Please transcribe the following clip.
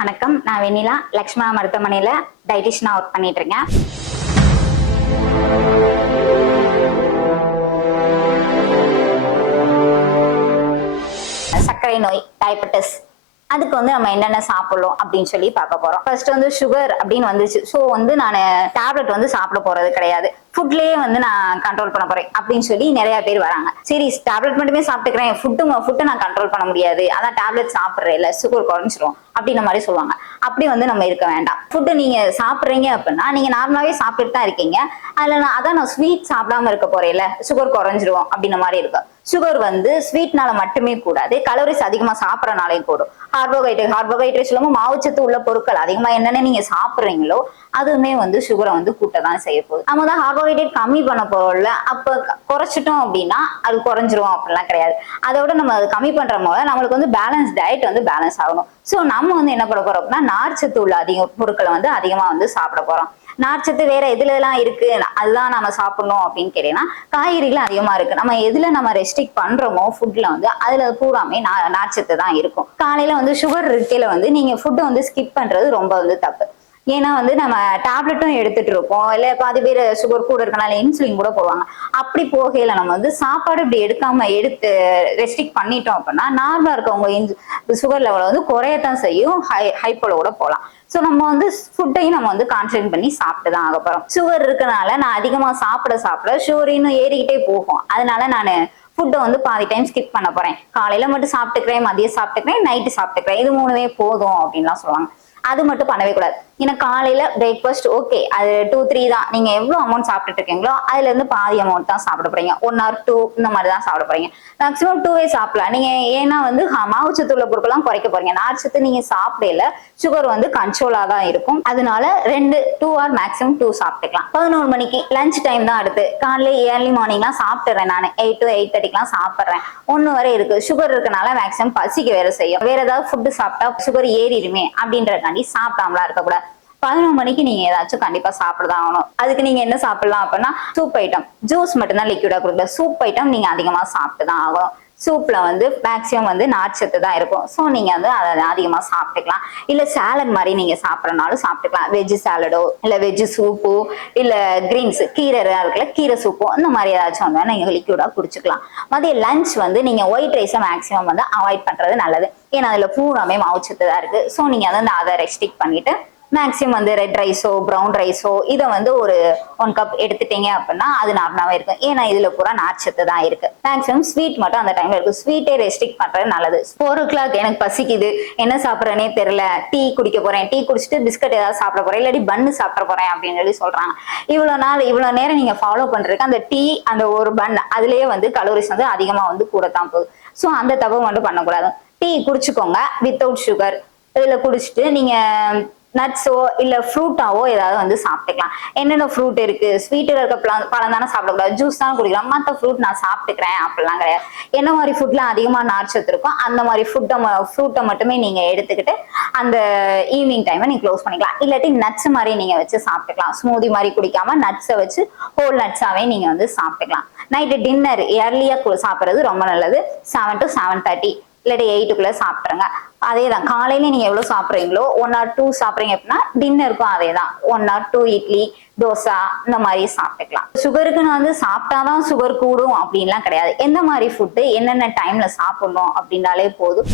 வணக்கம். நான் வெண்ணிலா லக்ஷ்மா மருத்துவமனையில டயட்டிஷனா ஒர்க் பண்ணிட்டு இருக்கேன். சர்க்கரை நோய் டயபெட்டிஸ் அதுக்கு வந்து நம்ம என்னென்ன சாப்பிடலாம் அப்படின்னு சொல்லி பார்க்க போறோம். ஃபர்ஸ்ட் வந்து சுகர் அப்படின்னு வந்துச்சு. ஸோ வந்து நான் டேப்லெட் வந்து சாப்பிட போறது கிடையாது. ஃபுட்லயே வந்து நான் கண்ட்ரோல் பண்ண போறேன் அப்படின்னு சொல்லி நிறைய பேர் வராங்க. சரி டேப்லெட் மட்டுமே சாப்பிட்டுக்கிறேன் ஃபுட்டு ஃபுட்டை நான் கண்ட்ரோல் பண்ண முடியாது. அதான் டேப்லெட் சாப்பிட்றேன் இல்ல சுகர் குறைஞ்சிரும் அப்படின்ற மாதிரி சொல்லுவாங்க. அப்படி வந்து நம்ம இருக்க வேண்டாம். ஃபுட்டு நீங்க சாப்பிட்றீங்க அப்படின்னா நீங்க நார்மலாவே சாப்பிட்டுட்டு தான் இருக்கீங்க. அதுல நான் அதான் நான் ஸ்வீட் சாப்பிடாம இருக்க போறேன்ல சுகர் குறைஞ்சிரும் அப்படின்ற மாதிரி இருக்கும். சுகர் வந்து ஸ்வீட்னால மட்டுமே கூடாது கலோரிஸ் அதிகமா சாப்பிட்றனாலையும் கூடும். கார்போஹைட்ரேட் கார்போஹைட்ரேட் இல்லாம மாவுச்சத்து உள்ள பொருட்கள் அதிகமா என்னென்ன நீங்க சாப்பிட்றீங்களோ அதுவுமே வந்து சுகரை வந்து கூட்ட தான் செய்ய போகுது. நம்ம தான் கார்போஹைட்ரேட் கம்மி பண்ண போறோம்ல அப்ப குறைச்சிட்டோம் அப்படின்னா அது குறைஞ்சிரும் அப்படிலாம் கிடையாது. அதோட நம்ம அது கம்மி பண்ற போது நம்மளுக்கு வந்து பேலன்ஸ் டயட் வந்து பேலன்ஸ் ஆகணும். ஸோ நம்ம வந்து என்ன பண்ண போறோம் அப்படின்னா நார்ச்சத்து உள்ள அதிக பொருட்களை வந்து அதிகமா வந்து சாப்பிட போறோம். நார்ச்சத்து வேற எதுல எல்லாம் இருக்கு? அதுதான் நம்ம சாப்பிடணும் அப்படின்னு கேட்டீங்கன்னா காய்கறிகள் அதிகமா இருக்கு. நம்ம எதுல நம்ம ரெஸ்ட்ரிக்ட் பண்றோமோ ஃபுட்ல வந்து அதுல பூராமே நா- நார்ச்சத்து தான் இருக்கும். காலையில வந்து சுகர் இருக்கையில வந்து நீங்க ஃபுட்டை வந்து ஸ்கிப் பண்றது ரொம்ப வந்து தப்பு. ஏன்னா வந்து நம்ம டேப்லெட்டும் எடுத்துட்டு இருப்போம் இல்ல பாதி பேர் சுகர் கூட இருக்கனால இன்சுலின் கூட போடுவாங்க. அப்படி போகையில நம்ம வந்து சாப்பாடு இப்படி எடுக்காம எடுத்து ரெஸ்ட்ரிக்ட் பண்ணிட்டோம் அப்படின்னா நார்மலா இருக்கவங்க சுகர் லெவல் வந்து குறையத்தான் செய்யும். ஹை ஹைப்போல கூட போகலாம் ஸோ நம்ம வந்து ஃபுட்டையும் நம்ம வந்து கான்சன்ட்ரேட் பண்ணி சாப்பிட்டு தான் ஆக போகிறோம் சுகர் இருக்கனால நான் அதிகமா சாப்பிட சாப்பிட சுகர் இன்னும் ஏறிக்கிட்டே போகும். அதனால நான் ஃபுட்டை வந்து பாதி டைம் ஸ்கிப் பண்ண போறேன். காலையில் மட்டும் சாப்பிட்டுக்கிறேன் மதியம் சாப்பிட்டுக்கிறேன் நைட்டு சாப்பிட்டுக்கிறேன். இது மூணுமே போதும் அப்படின்லாம் சொல்லுவாங்க. அது மட்டும் பண்ணவே கூடாது. ஏன்னா காலையில பிரேக்ஃபாஸ்ட் ஓகே அது டூ த்ரீ தான். நீங்க எவ்வளவு அமௌண்ட் சாப்பிட்டுட்டு இருக்கீங்களோ அதுல இருந்து பாதி அமௌண்ட் தான் சாப்பிட போறீங்க. ஒன் ஆர் டூ இந்த மாதிரி தான் சாப்பிட போறீங்க. மேக்ஸிமம் டூவே சாப்பிடலாம். நீங்க ஏன்னா வந்து ஹ- மாவுச்சத்து உள்ள பொருட்கள்லாம் குறைக்க போறீங்க. நார்ச்சத்து நீங்க சாப்பிடல சுகர் வந்து கண்ட்ரோலா தான் இருக்கும். அதனால ரெண்டு டூ ஆர் மேக்ஸிமம் டூ சாப்பிட்டுக்கலாம். பதினோரு மணிக்கு லஞ்ச் டைம் தான் அடுத்து. காலையில ஏர்லி மார்னிங்லாம் சாப்பிட்டுறேன் நான். எயிட் டு எயிட் தேர்ட்டிக்கெல்லாம் சாப்பிட்றேன். ஒன்று வரை இருக்கு. சுகர் இருக்கனால மேக்ஸிமம் பசிக்க வேற செய்யும். வேற ஏதாவது ஃபுட்டு சாப்பிட்டா சுகர் ஏறிடுமே அப்படின்றதுக்காண்டி சாப்பிடாமலாம் இருக்கக்கூடாது. பதினொரு மணிக்கு நீங்க ஏதாச்சும் கண்டிப்பா சாப்பிடதான் ஆகணும். அதுக்கு நீங்க என்ன சாப்பிடலாம் அப்படின்னா சூப் ஐட்டம் ஜூஸ் மட்டும்தான் லிக்விடா கொடுக்கல சூப் ஐட்டம் நீங்க அதிகமா சாப்பிட்டு தான் ஆகணும் சூப்ல வந்து மேக்சிமம் வந்து நார்ச்சத்து தான் இருக்கும். ஸோ நீங்க வந்து அதை அதிகமா சாப்பிட்டுக்கலாம். இல்ல சாலட் மாதிரி நீங்க சாப்பிட்றனாலும் சாப்பிட்டுக்கலாம். வெஜ் சாலடோ இல்ல வெஜ் சூப்போ இல்ல கிரீன்ஸ் கீரை இருக்குல்ல கீரை சூப்போ இந்த மாதிரி ஏதாச்சும் வந்து நீங்க லிக்யூடா குடிச்சுக்கலாம். மதிய லஞ்ச் வந்து நீங்க ஒயிட் ரைஸை மேக்ஸிமம் வந்து அவாய்ட் பண்றது நல்லது. ஏன்னா அதுல பூராமே மாவுச்சத்து தான் இருக்கு. ஸோ நீங்க வந்து அதை ரெஸ்ட்ரிக்ட் பண்ணிட்டு மேக்ஸிமம் வந்து ரெட் ரைஸோ ப்ரௌன் ரைஸோ இதை வந்து ஒரு ஒன் கப் எடுத்துட்டீங்க அப்படின்னா அது நார்மலாகவே இருக்கும். ஏன்னா இதில் பூரா நார்ச்சத்து தான் இருக்கு. மேக்ஸிமம் ஸ்வீட் மட்டும் அந்த டைம்ல இருக்கும். ஸ்வீட்டே ரெஸ்ட்ரிக்ட் பண்றது நல்லது. ஃபோர் ஓ கிளாக் எனக்கு பசிக்குது. என்ன சாப்பிட்றேனே தெரில டீ குடிக்க போறேன். டீ குடிச்சிட்டு பிஸ்கட் ஏதாவது சாப்பிட போறேன். இல்லாட்டி பன்னு சாப்பிட போறேன் அப்படின்னு சொல்லி சொல்றாங்க. இவ்வளோ நாள் இவ்வளோ நேரம் நீங்க ஃபாலோ பண்றதுக்கு அந்த டீ அந்த ஒரு பன் அதுலேயே வந்து கலோரிஸ் வந்து அதிகமாக வந்து கூட தான் போகுது. ஸோ அந்த தப்பு மட்டும் பண்ணக்கூடாது. டீ குடிச்சுக்கோங்க வித்தவுட் சுகர் இதில் குடிச்சிட்டு நீங்க நட்ஸோ இல்ல ஃப்ரூட்டாவோ ஏதாவது வந்து சாப்பிட்டுக்கலாம். என்னென்ன ஃப்ரூட் இருக்கு? ஸ்வீட்டில் இருக்க பழம் பழம் தானே சாப்பிடக்கூடாது. ஜூஸ் தானே குடிக்கலாம். மற்ற ஃப்ரூட் நான் சாப்பிட்டுக்கிறேன். அப்படிலாம் கிடையாது. என்ன மாதிரி ஃபுட்ல அதிகமா நார்ச்சத்து இருக்கும் அந்த மாதிரி ஃபுட்டை ஃப்ரூட்டை மட்டுமே நீங்க எடுத்துக்கிட்டு அந்த ஈவினிங் டைமை நீங்க க்ளோஸ் பண்ணிக்கலாம். இல்லாட்டி நட்ஸ் மாதிரி நீங்க வச்சு சாப்பிட்டுக்கலாம். ஸ்மூதி மாதிரி குடிக்காம நட்ஸை வச்சு ஹோல் நட்ஸாவே நீங்க வந்து சாப்பிட்டுக்கலாம். நைட்டு டின்னர் ஏர்லியா சாப்பிட்றது ரொம்ப நல்லது. செவன் டு செவன் தேர்ட்டி இல்லாட்டி எயிட்டுக்குள்ள சாப்பிட்ருங்க அதே தான் காலையில நீங்க எவ்வளவு சாப்பிட்றீங்களோ ஒன் ஆர் டூ சாப்பிட்றீங்க அப்படின்னா டின்னருக்கும் அதே தான் one or two idli dosa இந்த மாதிரி சாப்பிட்டுக்கலாம். சுகருக்கு நான் வந்து சாப்பிட்டாதான் சுகர் கூடும் அப்படின்லாம் கிடையாது. எந்த மாதிரி ஃபுட்டு என்னென்ன டைம்ல சாப்பிடணும் அப்படின்னாலே போதும்.